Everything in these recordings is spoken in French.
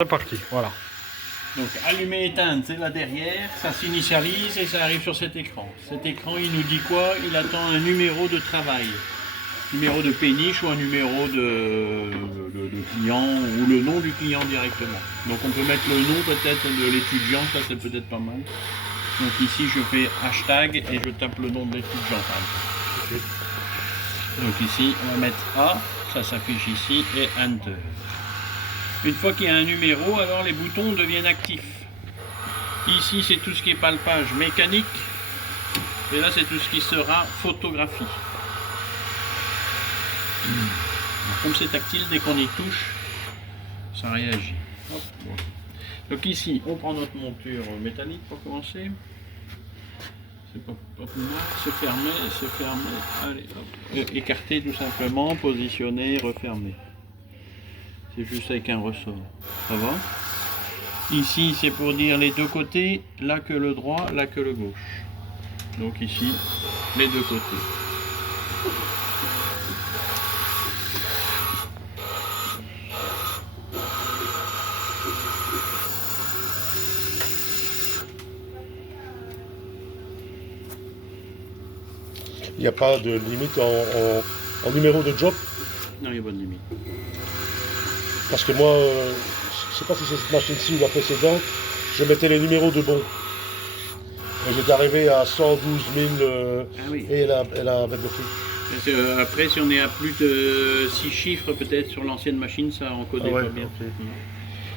C'est parti, voilà. Donc allumer, éteindre, c'est là derrière, ça s'initialise et ça arrive sur cet écran. Cet écran, il nous dit quoi? Il attend un numéro de travail, numéro de péniche ou un numéro de client ou le nom du client directement. Donc on peut mettre le nom peut-être de l'étudiant, ça c'est peut-être pas mal. Donc ici je fais hashtag et je tape le nom de l'étudiant par exemple. Donc ici on va mettre A, ça s'affiche ici et Enter. Une fois qu'il y a un numéro, alors les boutons deviennent actifs. Ici, c'est tout ce qui est palpage mécanique. Et là, c'est tout ce qui sera photographie. Comme c'est tactile, dès qu'on y touche, ça réagit. Hop, bon. Donc ici, on prend notre monture métallique pour commencer. C'est pas plus mal. Se fermer. Allez, hop. Écarter tout simplement, positionner, refermer. C'est juste avec un ressort. Ça va? Ici, c'est pour dire les deux côtés, là que le droit, là que le gauche. Donc ici, les deux côtés. Il n'y a pas de limite en numéro de job? Non, il n'y a pas de limite. Parce que moi, je ne sais pas si c'est cette machine-ci ou la précédente, je mettais les numéros de bon. Et j'étais arrivé à 112 000 Ah oui. et elle a bloqué. Après, si on est à plus de 6 chiffres, peut-être sur l'ancienne machine, ça encodait pas bien. Okay.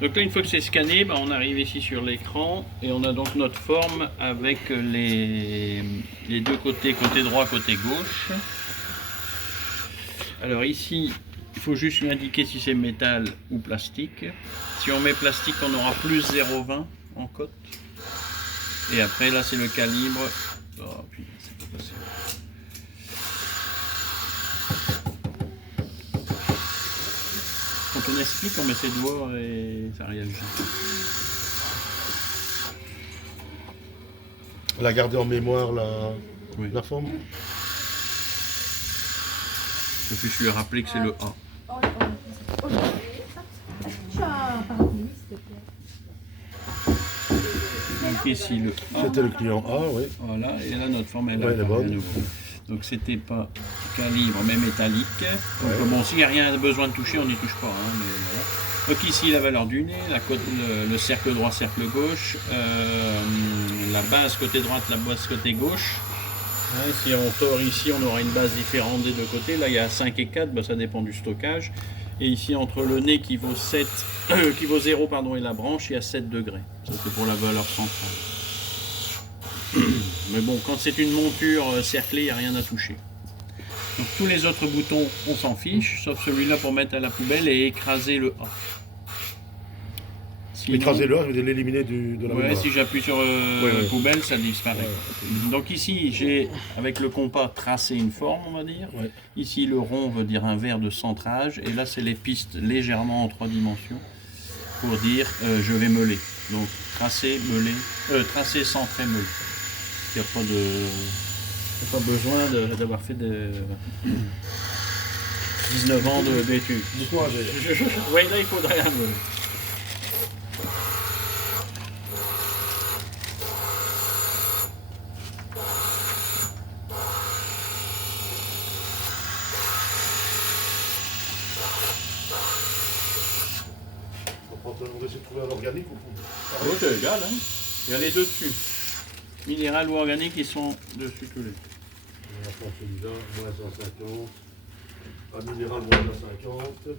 Donc là, une fois que c'est scanné, on arrive ici sur l'écran et on a donc notre forme avec les deux côtés, côté droit, côté gauche. Alors ici, il faut juste lui indiquer si c'est métal ou plastique. Si on met plastique, on aura plus 0,20 en cote. Et après, là, c'est le calibre. Oh, putain, c'est pas possible. Quand on explique, on met ses doigts et ça réagit. Elle a gardé en mémoire Oui. la forme. Je puis lui rappeler que c'est le A. Donc ici le A. C'était le client A, oui. Voilà, et là notre forme elle Ouais, elle est bonne. à nouveau. Donc c'était pas calibre mais métallique. Donc bon, s'il n'y a rien besoin de toucher, on n'y touche pas. Hein, mais voilà. Donc ici la valeur du nez, le cercle droit, cercle gauche, la base côté droite, la base côté gauche. Ouais, si on tord ici, on aura une base différente des deux côtés. Là, il y a 5 et 4, ça dépend du stockage. Et ici, entre le nez qui vaut 7, qui vaut 0 pardon, et la branche, il y a 7 degrés. Ça, c'est pour la valeur centrale. Mais bon, quand c'est une monture cerclée, il n'y a rien à toucher. Donc tous les autres boutons, on s'en fiche, sauf celui-là pour mettre à la poubelle et écraser le A. Sinon, Écraser le A, je vais l'éliminer de la mémoire. si j'appuie sur poubelle, ça disparaît. Donc ici, j'ai, avec le compas, tracé une forme, on va dire. Ouais. Ici, le rond veut dire un verre de centrage. Et là, c'est les pistes légèrement en 3 dimensions pour dire je vais meuler. Donc tracer, meuler, tracer, centrer, meuler. Il n'y a pas de... pas besoin d'avoir fait de 19 ans d'études. Dites-moi, Oui, là, il faudrait un meuler. on va essayer de trouver un organique ou Oui, c'est égal, hein. Il y a les deux dessus. Minéral ou organique, ils sont dessus tous les deux. on va prendre celui-là, moins 150. Un minéral, moins 150.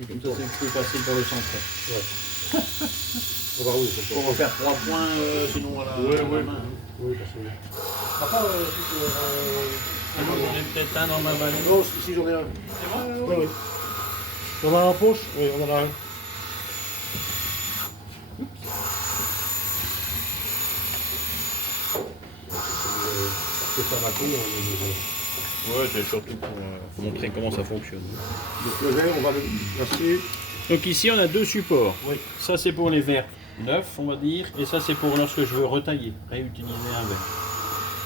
Et comme ça, c'est plus facile pour le centre. Ouais. On va rouler, Pour en faire 3 points, sinon voilà. Oui, à la main. Oui, parce que... Papa, J'en ai peut-être un dans ma valise. non, ici j'en ai un. C'est bon? Oui, oui. On en a en poche? Oui, on en a un. C'est pas ma couille, Ouais, c'est surtout pour montrer comment ça fonctionne. Donc le verre, on va le placer. Donc ici, on a deux supports. Oui. Ça, c'est pour les verres neufs, on va dire. Et ça, c'est pour lorsque je veux retailler, réutiliser un verre.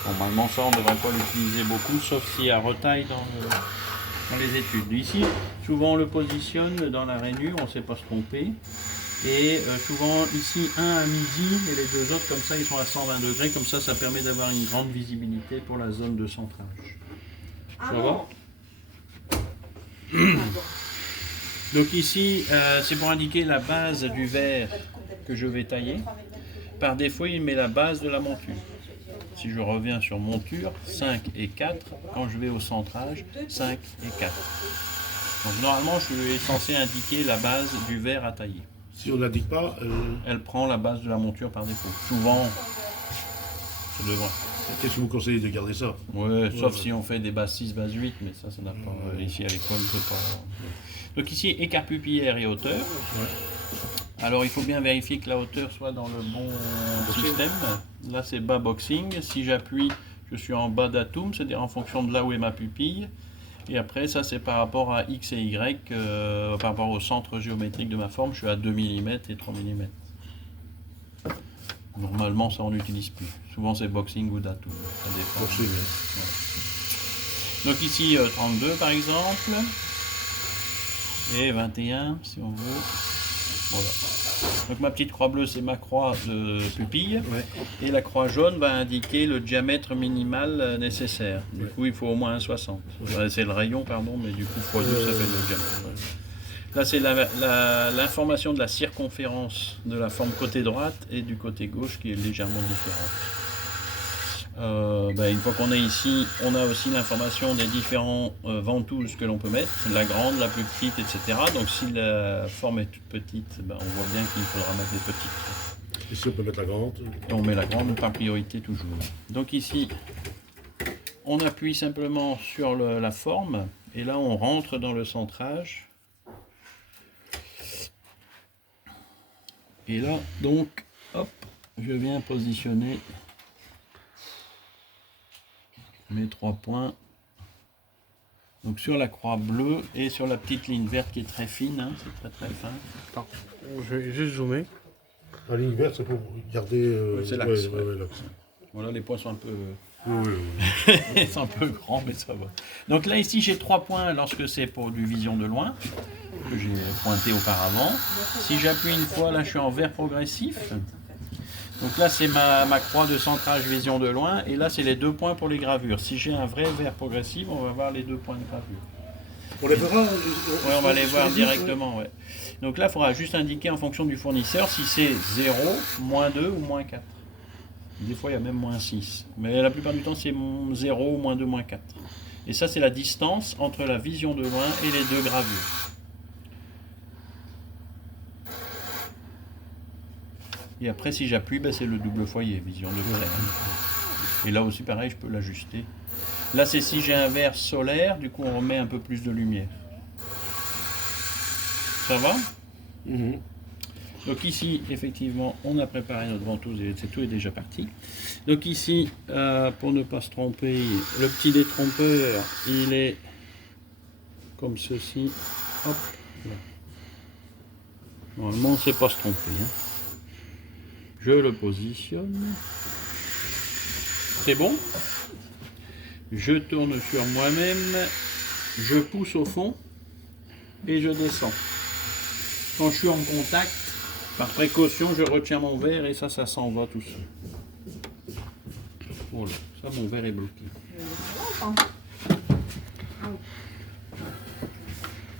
Normalement, ça, on ne devrait pas l'utiliser beaucoup, sauf s'il y a retaille dans les études. Ici, souvent, on le positionne dans la rainure, on ne sait pas se tromper. Et souvent ici un à midi et les deux autres comme ça ils sont à 120 degrés, comme ça permet d'avoir une grande visibilité pour la zone de centrage. Ça va ? Donc ici c'est pour indiquer la base du verre que je vais tailler. Par défaut il met la base de la monture. Si je reviens sur monture, 5 et 4, quand je vais au centrage, 5 et 4. Donc normalement je suis censé indiquer la base du verre à tailler. Si on n'indique pas, Elle prend la base de la monture par défaut. Souvent, ça devrait. qu'est-ce que vous conseillez de garder ça? Ouais, sauf si on fait des bases 6, bases 8, mais ça n'a pas. Ici à l'école, c'est pas. Donc ici, écart pupillaire et hauteur. Ouais. Alors il faut bien vérifier que la hauteur soit dans le bon système. Là c'est bas boxing. Si j'appuie, je suis en bas datum, c'est-à-dire en fonction de là où est ma pupille. Et après, ça c'est par rapport à X et Y, par rapport au centre géométrique de ma forme, je suis à 2 mm et 3 mm. Normalement, ça on n'utilise plus. Souvent c'est boxing ou datum. Ça dépend. Boxing, Donc ici 32 par exemple. Et 21 si on veut. Voilà. Donc ma petite croix bleue c'est ma croix de pupille. Ouais. Et la croix jaune va indiquer le diamètre minimal nécessaire. Du coup il faut au moins 1,60. C'est le rayon pardon, mais du coup x2 ça fait le diamètre. Là c'est l'information de la circonférence de la forme côté droite et du côté gauche qui est légèrement différente. Une fois qu'on est ici, on a aussi l'information des différents ventouses que l'on peut mettre, la grande, la plus petite, etc. Donc si la forme est toute petite, on voit bien qu'il faudra mettre des petites. Ici on peut mettre la grande. Et on met la grande par priorité toujours. Donc ici, on appuie simplement sur la forme et là on rentre dans le centrage. Et là, donc, hop, je viens positionner mes 3 points donc sur la croix bleue et sur la petite ligne verte qui est très fine, hein, c'est très fin. Attends, je vais juste zoomer. La ligne verte c'est pour garder. C'est l'axe. L'axe. Voilà, les points sont un peu, Oui. ils sont un peu grands, mais ça va. Donc là ici j'ai 3 points lorsque c'est pour du vision de loin, que j'ai pointé auparavant. Si j'appuie une fois, là je suis en vert progressif. Donc là c'est ma croix de centrage vision de loin, et là c'est les 2 points pour les gravures. Si j'ai un vrai vert progressif, on va voir les 2 points de gravure. On les verra. Oui, on va les voir directement. Ouais. Donc là il faudra juste indiquer en fonction du fournisseur si c'est 0, -2 ou -4. Des fois il y a même -6. Mais la plupart du temps c'est 0, -2, -4. Et ça c'est la distance entre la vision de loin et les 2 gravures. Et après, si j'appuie, c'est le double foyer, vision de près. Et là aussi, pareil, je peux l'ajuster. Là, c'est si j'ai un verre solaire, du coup, on remet un peu plus de lumière. Ça va ? Donc ici, effectivement, on a préparé notre ventouse et tout est déjà parti. Donc ici, pour ne pas se tromper, le petit détrompeur, il est comme ceci. Hop, là. Normalement, on ne sait pas se tromper. Hein. Je le positionne. C'est bon. Je tourne sur moi-même. Je pousse au fond et je descends. Quand je suis en contact, par précaution, je retiens mon verre et ça s'en va tout seul. Voilà, ça mon verre est bloqué.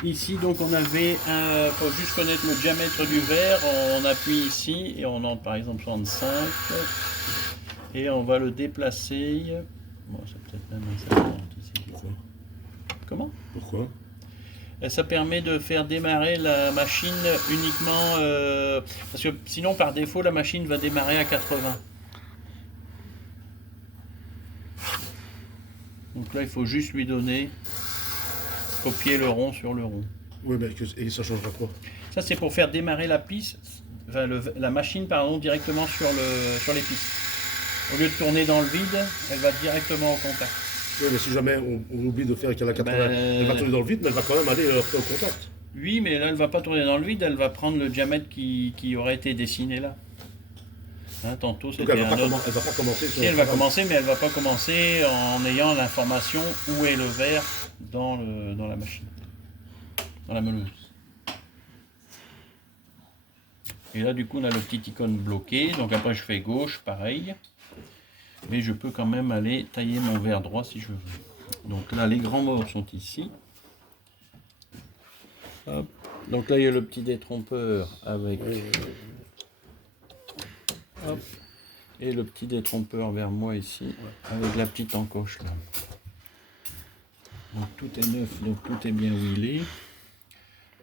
Ici, donc, on avait, pour juste connaître le diamètre du verre, on appuie ici et on entre par exemple 65 et on va le déplacer. Bon, c'est peut-être même un 50 ici. Pourquoi? Comment? Pourquoi? Ça permet de faire démarrer la machine uniquement, parce que sinon par défaut la machine va démarrer à 80. Donc là il faut juste lui donner, copier le rond sur le rond. Oui, mais et ça changera quoi? Ça c'est pour faire démarrer la piste, enfin, la machine pardon, directement sur les pistes. Au lieu de tourner dans le vide, elle va directement au contact. Oui, mais si jamais on oublie de faire qu'elle a 80, elle va tourner dans le vide, mais elle va quand même aller après au contact. Oui, mais là elle ne va pas tourner dans le vide, elle va prendre le diamètre qui aurait été dessiné là. Hein, tantôt c'était un autre. Elle va pas commencer. Si, elle va commencer, mais elle ne va pas commencer en ayant l'information où est le verre dans la machine, dans la meuleuse. Et là, du coup, on a le petit icône bloqué. Donc après, je fais gauche, pareil. Mais je peux quand même aller tailler mon verre droit si je veux. Donc là, les grands morts sont ici. Hop. Donc là, il y a le petit détrompeur avec... Hop. Et le petit détrompeur vers moi ici, avec la petite encoche là. Donc tout est neuf, donc tout est bien huilé.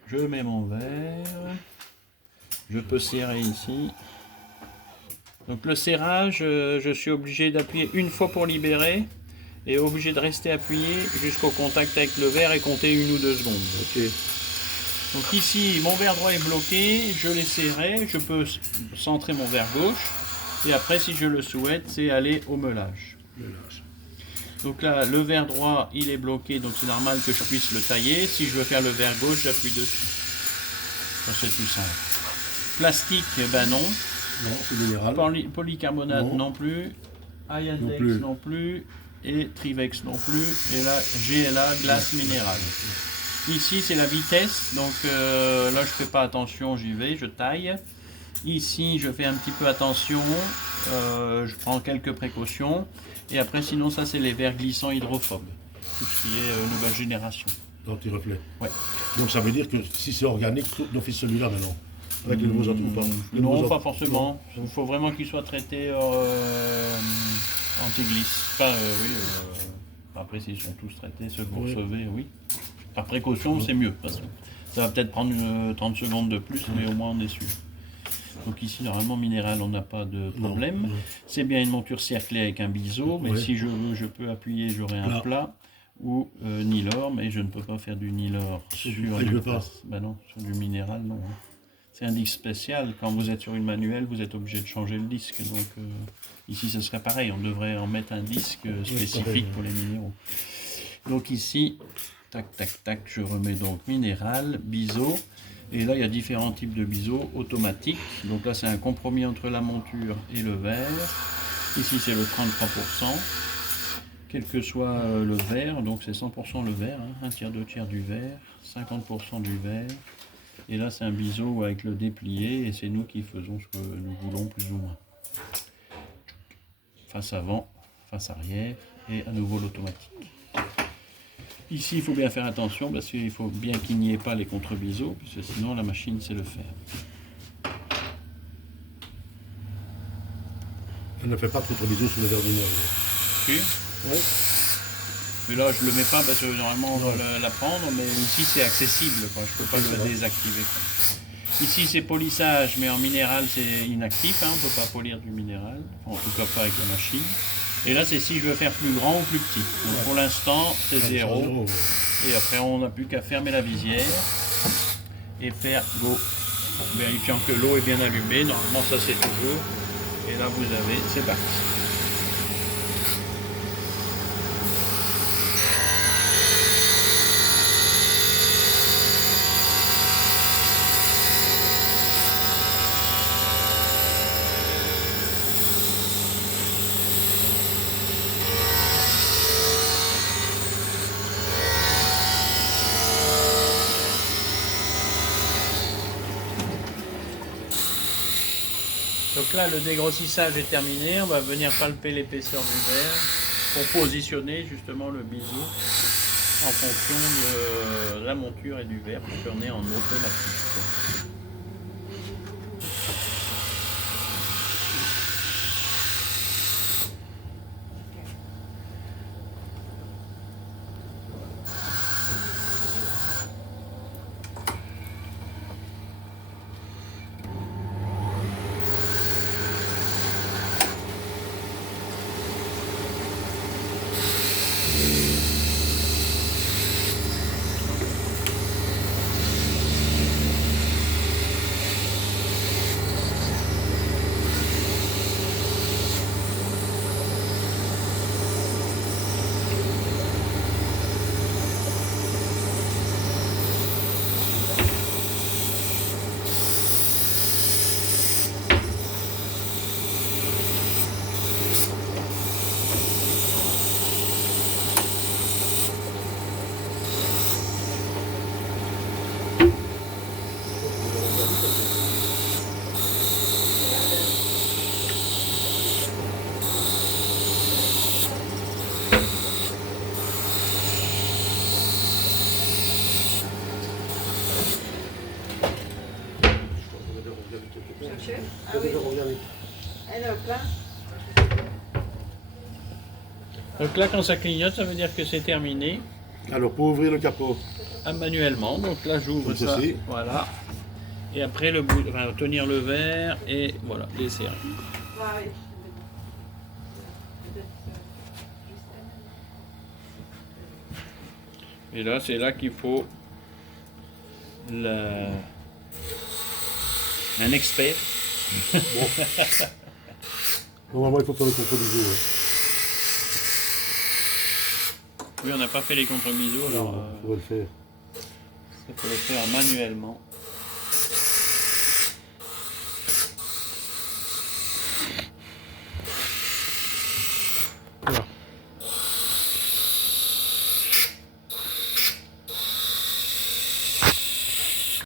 Je mets mon verre. Je peux serrer ici. Donc le serrage, je suis obligé d'appuyer une fois pour libérer et obligé de rester appuyé jusqu'au contact avec le verre et compter 1 ou 2 secondes. Ok. Donc ici, mon verre droit est bloqué, je l'ai serré, je peux centrer mon verre gauche et après, si je le souhaite, c'est aller au meulage. Donc là, le verre droit, il est bloqué, donc c'est normal que je puisse le tailler. Si je veux faire le verre gauche, j'appuie dessus. Ça, c'est tout simple. Plastique, ben non. Non, c'est minéral. Polycarbonate non plus. Iandex non plus. Et Trivex non plus. Et là, GLA, glace minérale. Ici, c'est la vitesse. Donc là, je fais pas attention, j'y vais, je taille. Ici, je fais un petit peu attention. Je prends quelques précautions. Et après, sinon, ça, c'est les verres glissants hydrophobes. Tout ce qui est nouvelle génération. Anti-reflet. Ouais. Donc ça veut dire que si c'est organique, on fait celui-là maintenant. Avec les nouveaux ou pas Non, pas forcément. Il faut vraiment qu'il soit traité anti-glisse. Enfin, après, s'ils sont tous traités, ceux que vous recevez, oui. Par précaution, c'est mieux. Parce que ça va peut-être prendre 30 secondes de plus, mais au moins on est sûr. Donc ici, normalement, minéral, on n'a pas de problème. C'est bien une monture cerclée avec un biseau, mais si je veux, je peux appuyer, j'aurai un plat ou Nilor, mais je ne peux pas faire du Nilor sur du bah non, sur du minéral, non. C'est un disque spécial. Quand vous êtes sur une manuelle, vous êtes obligé de changer le disque. Donc ici, ce serait pareil. On devrait en mettre un disque spécifique pour les minéraux. Donc ici, tac, tac, tac, je remets donc minéral, biseau. Et là, il y a différents types de biseaux automatiques. Donc là, c'est un compromis entre la monture et le verre. Ici, c'est le 33%. Quel que soit le verre, donc c'est 100% le verre, hein, 1/3, 2/3 du verre, 50% du verre. Et là, c'est un biseau avec le déplié et c'est nous qui faisons ce que nous voulons plus ou moins. Face avant, face arrière et à nouveau l'automatique. Ici, il faut bien faire attention parce qu'il faut bien qu'il n'y ait pas les contre-biseaux, puisque sinon la machine sait le faire. Elle ne fait pas de contre-biseaux sur le verre minéraux. Oui. Ouais. Mais là, je ne le mets pas parce que normalement on va la prendre, mais ici c'est accessible, quoi. Je ne peux pas le désactiver, quoi. Ici c'est polissage, mais en minéral c'est inactif, hein. On ne peut pas polir du minéral, en tout cas pas avec la machine. Et là c'est si je veux faire plus grand ou plus petit. Donc pour l'instant c'est 0. Et après on n'a plus qu'à fermer la visière et faire go. Vérifiant que l'eau est bien allumée, normalement ça c'est toujours. Et là vous avez, c'est parti. Donc là, le dégrossissage est terminé. On va venir palper l'épaisseur du verre pour positionner justement le biseau en fonction de la monture et du verre pour tourner en automatique. Cherchez. Ah oui. Alors là, Donc là, quand ça clignote, ça veut dire que c'est terminé. Alors, pour ouvrir le capot, Manuellement. Donc là, j'ouvre comme ça. ceci. Voilà. Et après, tenir le verre et voilà, les serrer. ah oui. Et là, c'est là qu'il faut un expert. Normalement, il faut faire le contre-bisou. Ouais. Oui, on n'a pas fait les contre-bisous, alors Non, il faudrait le faire. il faut le faire manuellement. Voilà.